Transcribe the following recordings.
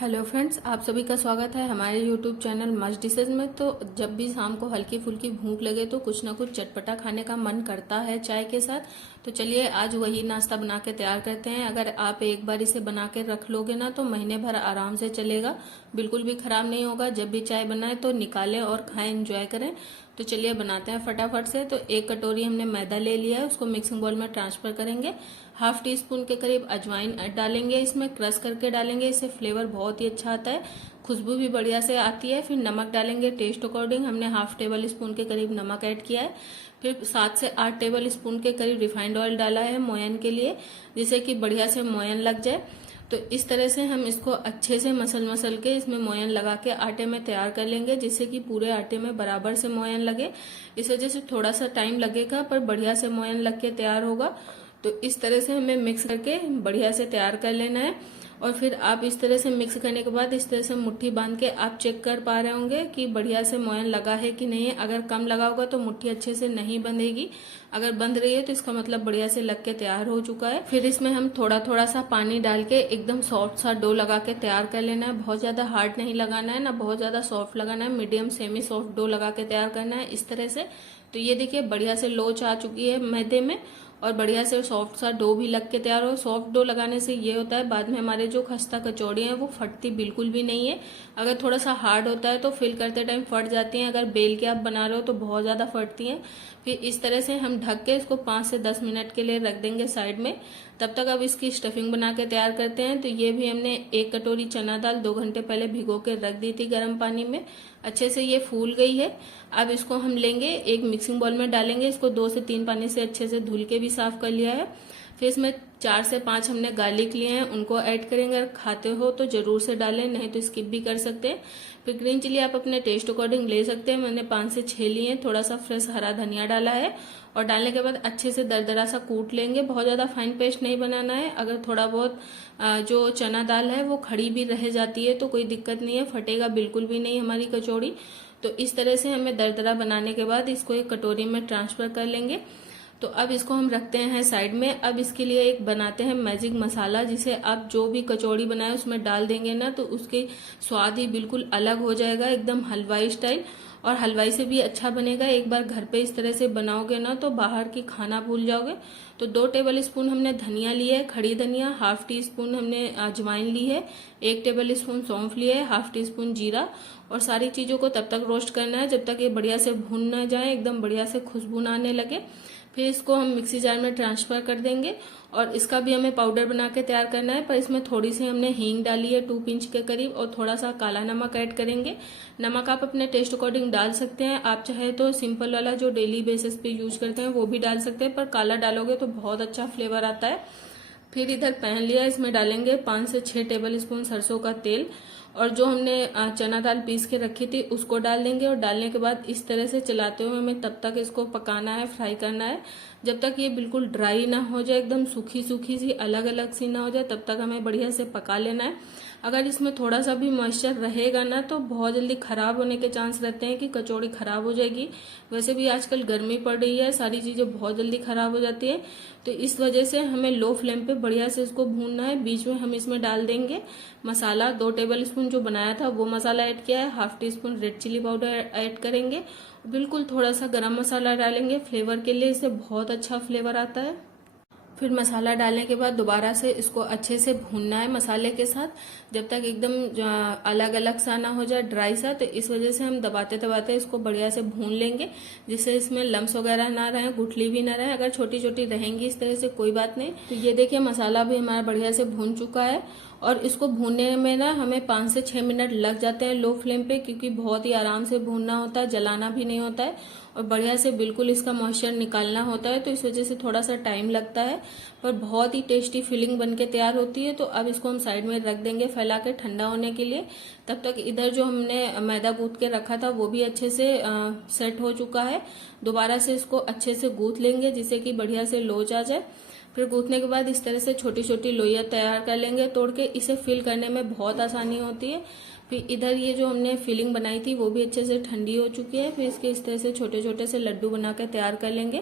Hello friends, आप सभी का स्वागत है हमारे यूट्यूब चैनल मस्ट डिशेज में। तो जब भी शाम को हल्की फुल्की भूख लगे तो कुछ ना कुछ चटपटा खाने का मन करता है चाय के साथ। तो चलिए आज वही नाश्ता बना के तैयार करते हैं। अगर आप एक बार इसे बना के रख लोगे ना तो महीने भर आराम से चलेगा, बिल्कुल भी खराब नहीं होगा। जब भी चाय बनाए तो निकालें और खाएं, एंजॉय करें। तो चलिए बनाते हैं फटाफट से। तो एक कटोरी हमने मैदा ले लिया है, उसको मिक्सिंग बाउल में ट्रांसफर करेंगे। हाफ टी स्पून के करीब अजवाइन डालेंगे, इसमें क्रश करके डालेंगे, इससे फ्लेवर बहुत ही अच्छा आता है, खुशबू भी बढ़िया से आती है। फिर नमक डालेंगे टेस्ट अकॉर्डिंग, हमने हाफ टेबल स्पून के करीब नमक ऐड किया है। फिर 7 से 8 टेबल स्पून के करीब रिफाइंड ऑयल डाला है मोयन के लिए, जिससे कि बढ़िया से मोयन लग जाए। तो इस तरह से हम इसको अच्छे से मसल के इसमें मोयन लगा के आटे में तैयार कर लेंगे, जिससे कि पूरे आटे में बराबर से मोयन लगे। इस वजह से थोड़ा सा टाइम लगेगा पर बढ़िया से मोयन लग के तैयार होगा। तो इस तरह से हमें मिक्स करके बढ़िया से तैयार कर लेना है। और फिर आप इस तरह से मिक्स करने के बाद इस तरह से मुट्ठी बांध के आप चेक कर पा रहे होंगे कि बढ़िया से मोयन लगा है कि नहीं है। अगर कम लगा होगा तो मुट्ठी अच्छे से नहीं बंधेगी, अगर बंध रही है तो इसका मतलब बढ़िया से लग के तैयार हो चुका है। फिर इसमें हम थोड़ा थोड़ा सा पानी डाल के एकदम सॉफ्ट सा डो लगा के तैयार कर लेना है। बहुत ज्यादा हार्ड नहीं लगाना है, ना बहुत ज्यादा सॉफ्ट लगाना है, मीडियम सेमी सॉफ्ट डो लगा के तैयार करना है इस तरह से। तो ये देखिए बढ़िया से लोच आ चुकी है मैदे में और बढ़िया से सॉफ्ट सा डो भी लग के तैयार हो। सॉफ्ट डो लगाने से ये होता है बाद में हमारे जो खस्ता कचौड़ी हैं वो फटती बिल्कुल भी नहीं है। अगर थोड़ा सा हार्ड होता है तो फिल करते टाइम फट जाती हैं, अगर बेल के आप बना रहे हो तो बहुत ज्यादा फटती हैं। फिर इस तरह से हम ढक के इसको 5 से 10 मिनट के लिए रख देंगे साइड में। तब तक अब इसकी स्टफिंग बना के तैयार करते हैं। तो ये भी हमने 1 कटोरी चना दाल 2 घंटे पहले भिगो के रख दी थी गर्म पानी में, अच्छे से ये फूल गई है। अब इसको हम लेंगे एक मिक्सिंग बाउल में डालेंगे, इसको 2 से 3 पानी से अच्छे से धुल के भी साफ कर लिया है। फिर इसमें 4 से 5 हमने गार्लिक लिए हैं, उनको ऐड करेंगे। अगर खाते हो तो जरूर से डालें, नहीं तो स्किप भी कर सकते हैं। फिर ग्रीन चिली आप अपने टेस्ट अकॉर्डिंग ले सकते हैं, मैंने 5 से 6 लिए हैं। थोड़ा सा फ्रेश हरा धनिया डाला है और डालने के बाद अच्छे से दरदरा सा कूट लेंगे। बहुत ज्यादा फाइन पेस्ट नहीं बनाना है। अगर थोड़ा बहुत जो चना दाल है वो खड़ी भी रह जाती है तो कोई दिक्कत नहीं है, फटेगा बिल्कुल भी नहीं हमारी कचौड़ी। तो इस तरह से हमें दरदरा बनाने के बाद इसको एक कटोरी में ट्रांसफर कर लेंगे। तो अब इसको हम रखते हैं साइड में। अब इसके लिए एक बनाते हैं मैजिक मसाला, जिसे आप जो भी कचौड़ी बनाए उसमें डाल देंगे ना तो उसके स्वाद ही बिल्कुल अलग हो जाएगा, एकदम हलवाई स्टाइल, और हलवाई से भी अच्छा बनेगा। एक बार घर पे इस तरह से बनाओगे ना तो बाहर की खाना भूल जाओगे। तो 2 टेबल स्पून हमने धनिया लिया है, खड़ी धनिया, हाफ टी स्पून हमने अजवाइन ली है, 1 टेबल स्पून सौंफ लिया है, हाफ टी स्पून जीरा। और सारी चीजों को तब तक रोस्ट करना है जब तक ये बढ़िया से भुन न जाए, एकदम बढ़िया से खुशबू ना आने लगे। फिर इसको हम मिक्सी जार में ट्रांसफर कर देंगे और इसका भी हमें पाउडर बना के तैयार करना है। पर इसमें थोड़ी सी हमने हींग डाली है 2 पिंच के करीब, और थोड़ा सा काला नमक ऐड करेंगे। नमक आप अपने टेस्ट अकॉर्डिंग डाल सकते हैं, आप चाहे तो सिंपल वाला जो डेली बेसिस पे यूज करते हैं वो भी डाल सकते हैं, पर काला डालोगे तो बहुत अच्छा फ्लेवर आता है। फिर इधर पैन लिया, इसमें डालेंगे 5 से 6 टेबल स्पून सरसों का तेल, और जो हमने चना दाल पीस के रखी थी उसको डाल देंगे। और डालने के बाद इस तरह से चलाते हुए हमें तब तक इसको पकाना है, फ्राई करना है, जब तक ये बिल्कुल ड्राई ना हो जाए, एकदम सूखी सूखी सी अलग अलग सी ना हो जाए, तब तक हमें बढ़िया से पका लेना है। अगर इसमें थोड़ा सा भी मॉइस्चर रहेगा ना तो बहुत जल्दी खराब होने के चांस रहते हैं कि कचौड़ी खराब हो जाएगी। वैसे भी आजकल गर्मी पड़ रही है, सारी चीजें बहुत जल्दी खराब हो जाती है। तो इस वजह से हमें लो फ्लेम पे बढ़िया से इसको भूनना है। बीच में हम इसमें डाल देंगे मसाला, 2 टेबल स्पून जो बनाया था वो मसाला ऐड किया है, half teaspoon red chilli powder add करेंगे, बिल्कुल थोड़ा सा गरम मसाला डालेंगे फ्लेवर के लिए, इससे बहुत अच्छा फ्लेवर आता है। फिर मसाला डालने के बाद दोबारा से इसको अच्छे से भूनना है मसाले के साथ, जब तक एकदम अलग अलग सा ना हो जाए, ड्राई सा। तो इस वजह से हम दबाते दबाते इसको बढ़िया से भून लेंगे, जिससे इसमें लम्स वगैरह ना रहे, गुठली भी ना रहे। अगर छोटी छोटी रहेंगी इस तरह से कोई बात नहीं। तो ये देखिए मसाला भी हमारा बढ़िया से भून चुका है, और इसको भूनने में ना हमें 5 से 6 मिनट लग जाते हैं लो फ्लेम पे, क्योंकि बहुत ही आराम से भूनना होता है, जलाना भी नहीं होता है, और बढ़िया से बिल्कुल इसका मॉइस्चर निकालना होता है। तो इस वजह से थोड़ा सा टाइम लगता है, पर बहुत ही टेस्टी फिलिंग बन के तैयार होती है। तो अब इसको हम साइड में रख देंगे फैला के ठंडा होने के लिए। तब तक इधर जो हमने मैदा गूंथ के रखा था वो भी अच्छे से सेट हो चुका है। दोबारा से इसको अच्छे से गूंथ लेंगे जिससे कि बढ़िया से लोच आ जाए। फिर गूंथने के बाद इस तरह से छोटी छोटी लोइयां तैयार कर लेंगे तोड़ के, इसे फिल करने में बहुत आसानी होती है। फिर इधर ये जो हमने फिलिंग बनाई थी वो भी अच्छे से ठंडी हो चुकी है। फिर इसके इस तरह से छोटे छोटे से लड्डू बना के तैयार कर लेंगे।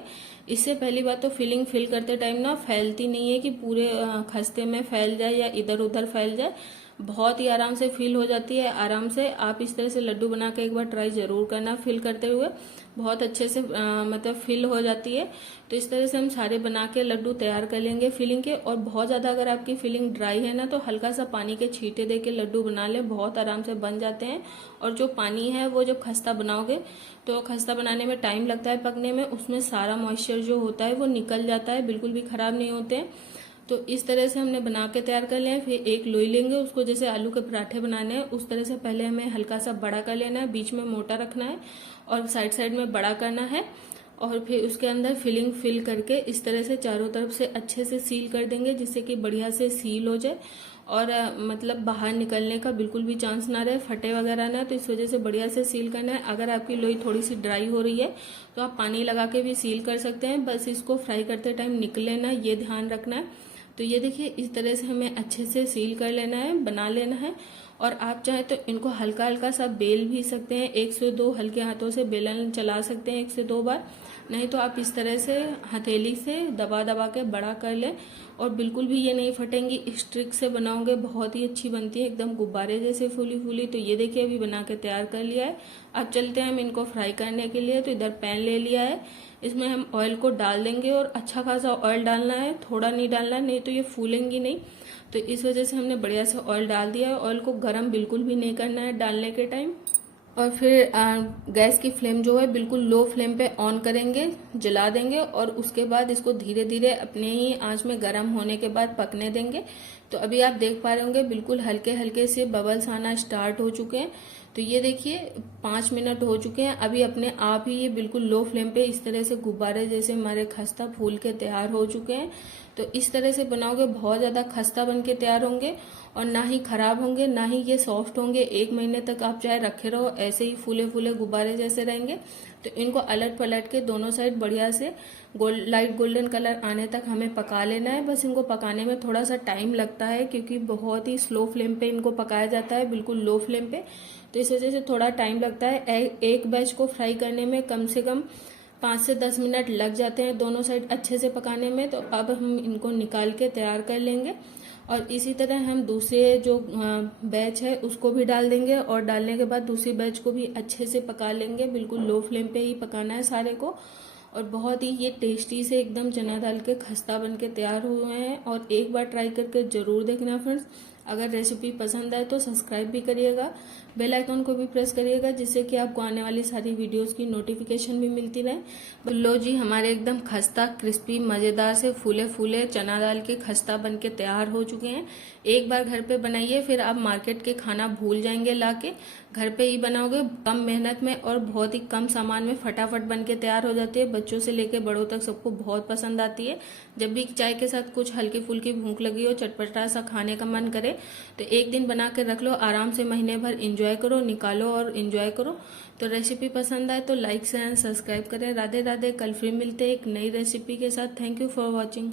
इससे पहली बात तो फिलिंग फिल करते टाइम ना फैलती नहीं है कि पूरे खस्ते में फैल जाए या इधर उधर फैल जाए, बहुत ही आराम से फिल हो जाती है। आराम से आप इस तरह से लड्डू बना के एक बार ट्राई जरूर करना, फिल करते हुए बहुत अच्छे से मतलब फिल हो जाती है। तो इस तरह से हम सारे बना के लड्डू तैयार कर लेंगे फिलिंग के। और बहुत ज्यादा अगर आपकी फिलिंग ड्राई है ना तो हल्का सा पानी के छींटे दे के लड्डू बना ले, बहुत आराम से बन जाते हैं। और जो पानी है वो जब खस्ता बनाओगे तो खस्ता बनाने में टाइम लगता है पकने में, उसमें सारा मॉइस्चर जो होता है वो निकल जाता है, बिल्कुल भी खराब नहीं होते हैं। तो इस तरह से हमने बना के तैयार कर लिया है। फिर एक लोई लेंगे, उसको जैसे आलू के पराठे बनाने हैं उस तरह से पहले हमें हल्का सा बड़ा कर लेना है, बीच में मोटा रखना है और साइड साइड में बड़ा करना है। और फिर उसके अंदर फिलिंग फिल करके इस तरह से चारों तरफ से अच्छे से सील कर देंगे, जिससे कि बढ़िया से सील हो जाए और मतलब बाहर निकलने का बिल्कुल भी चांस ना रहे, फटे वगैरह ना। तो इस वजह से बढ़िया से सील करना है। अगर आपकी लोई थोड़ी सी ड्राई हो रही है तो आप पानी लगा के भी सील कर सकते हैं, बस इसको फ्राई करते टाइम निकले ना, ये ध्यान रखना है। तो ये देखिए इस तरह से हमें अच्छे से सील कर लेना है, बना लेना है। और आप चाहे तो इनको हल्का हल्का सा बेल भी सकते हैं, 1 से 2 हल्के हाथों से बेलन चला सकते हैं 1 से 2 बार। नहीं तो आप इस तरह से हथेली से दबा दबा के बड़ा कर लें और बिल्कुल भी ये नहीं फटेंगी। इस ट्रिक से बनाओगे बहुत ही अच्छी बनती है, एकदम गुब्बारे जैसे फूली फूली। तो ये देखिए अभी बना के तैयार कर लिया है। अब चलते हैं हम इनको फ्राई करने के लिए। तो इधर पैन ले लिया है, इसमें हम ऑयल को डाल देंगे और अच्छा खासा ऑयल डालना है, थोड़ा नहीं डालना है, नहीं तो ये फूलेंगी नहीं। तो इस वजह से हमने बढ़िया से ऑयल डाल दिया है। ऑयल को गर्म बिल्कुल भी नहीं करना है डालने के टाइम। और फिर गैस की फ्लेम जो है बिल्कुल लो फ्लेम पे ऑन करेंगे, जला देंगे और उसके बाद इसको धीरे धीरे अपने ही आंच में गर्म होने के बाद पकने देंगे। तो अभी आप देख पा रहे होंगे बिल्कुल हल्के हल्के से बबल्स आना स्टार्ट हो चुके हैं। तो ये देखिए 5 मिनट हो चुके हैं। अभी अपने आप ही ये बिल्कुल लो फ्लेम पे इस तरह से गुब्बारे जैसे हमारे खस्ता फूल के तैयार हो चुके हैं। तो इस तरह से बनाओगे बहुत ज्यादा खस्ता बन के तैयार होंगे और ना ही खराब होंगे ना ही ये सॉफ्ट होंगे। 1 महीने तक आप चाहे रखे रहो ऐसे ही फूले फूले गुब्बारे जैसे रहेंगे। तो इनको अलट पलट के दोनों साइड बढ़िया से लाइट गोल्डन कलर आने तक हमें पका लेना है। बस इनको पकाने में थोड़ा सा टाइम लगता है क्योंकि बहुत ही स्लो फ्लेम पे इनको पकाया जाता है, बिल्कुल लो फ्लेम पे। तो इस वजह से थोड़ा टाइम लगता है। एक बैच को फ्राई करने में कम से कम 5 से 10 मिनट लग जाते हैं दोनों साइड अच्छे से पकाने में। तो अब हम इनको निकाल के तैयार कर लेंगे और इसी तरह हम दूसरे जो बैच है उसको भी डाल देंगे और डालने के बाद दूसरी बैच को भी अच्छे से पका लेंगे। बिल्कुल लो फ्लेम पे ही पकाना है सारे को। और बहुत ही ये टेस्टी से एकदम चना दाल के खस्ता बन के तैयार हुए हैं। और एक बार ट्राई करके जरूर देखना फ्रेंड्स। अगर रेसिपी पसंद आए तो सब्सक्राइब भी करिएगा, बेल आइकन को भी प्रेस करिएगा, जिससे कि आपको आने वाली सारी वीडियोस की नोटिफिकेशन भी मिलती रहे। लो जी, हमारे एकदम खस्ता क्रिस्पी मजेदार से फूले फूले चना दाल के खस्ता बन के तैयार हो चुके हैं। एक बार घर पे बनाइए, फिर आप मार्केट के खाना भूल जाएंगे लाके। घर पे ही बनाओगे कम मेहनत में और बहुत ही कम सामान में फटाफट बन के तैयार हो जाती है। बच्चों से लेके बड़ों तक सबको बहुत पसंद आती है। जब भी चाय के साथ कुछ हल्की फुल्की भूख लगी हो, चटपटा सा खाने का मन करे तो एक दिन बना के रख लो, आराम से महीने भर एंजॉय करो, निकालो और एंजॉय करो। तो रेसिपी पसंद आए तो लाइक शेयर एंड सब्सक्राइब करें। राधे राधे। कल फिर मिलते हैं एक नई रेसिपी के साथ। Thank you for watching.